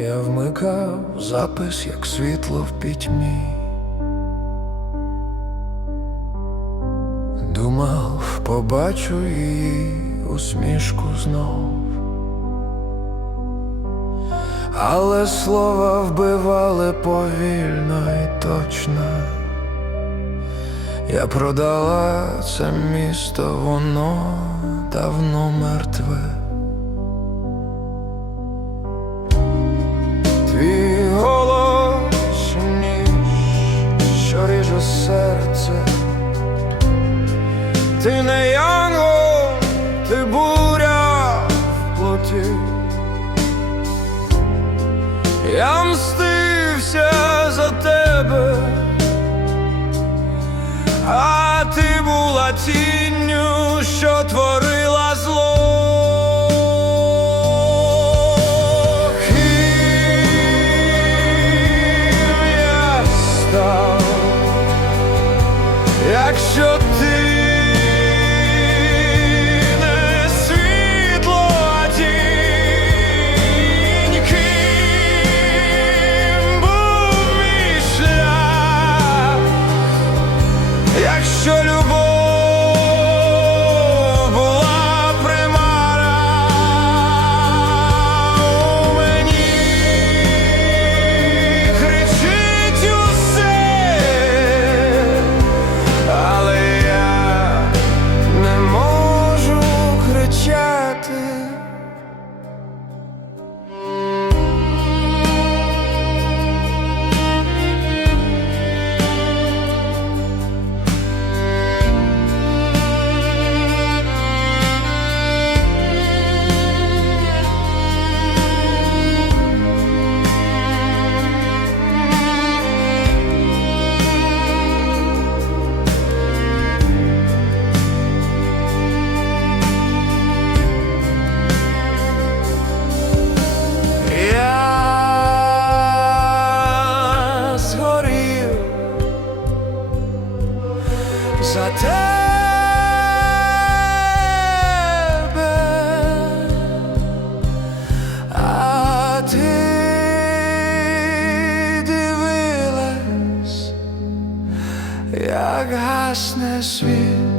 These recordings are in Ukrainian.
Я вмикав запис, як світло в пітьмі. Думав, побачу її усмішку знов. Але слова вбивали повільно і точно. Я продала це місто, воно давно мертве. Мстився за тебе, а ти була тінню, що творила зло. Якщо ти якщо любов була примара у мені кричить усе, але я не можу кричати. За тебе, а ти дивилась, як гасне світ.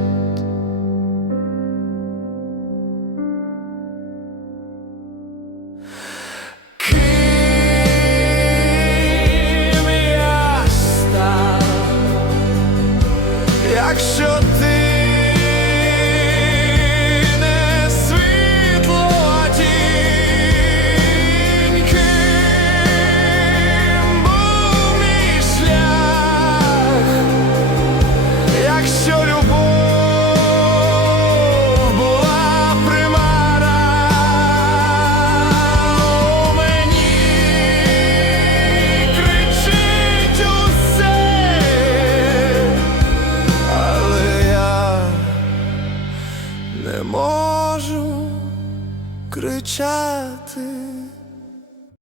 Не можу кричати.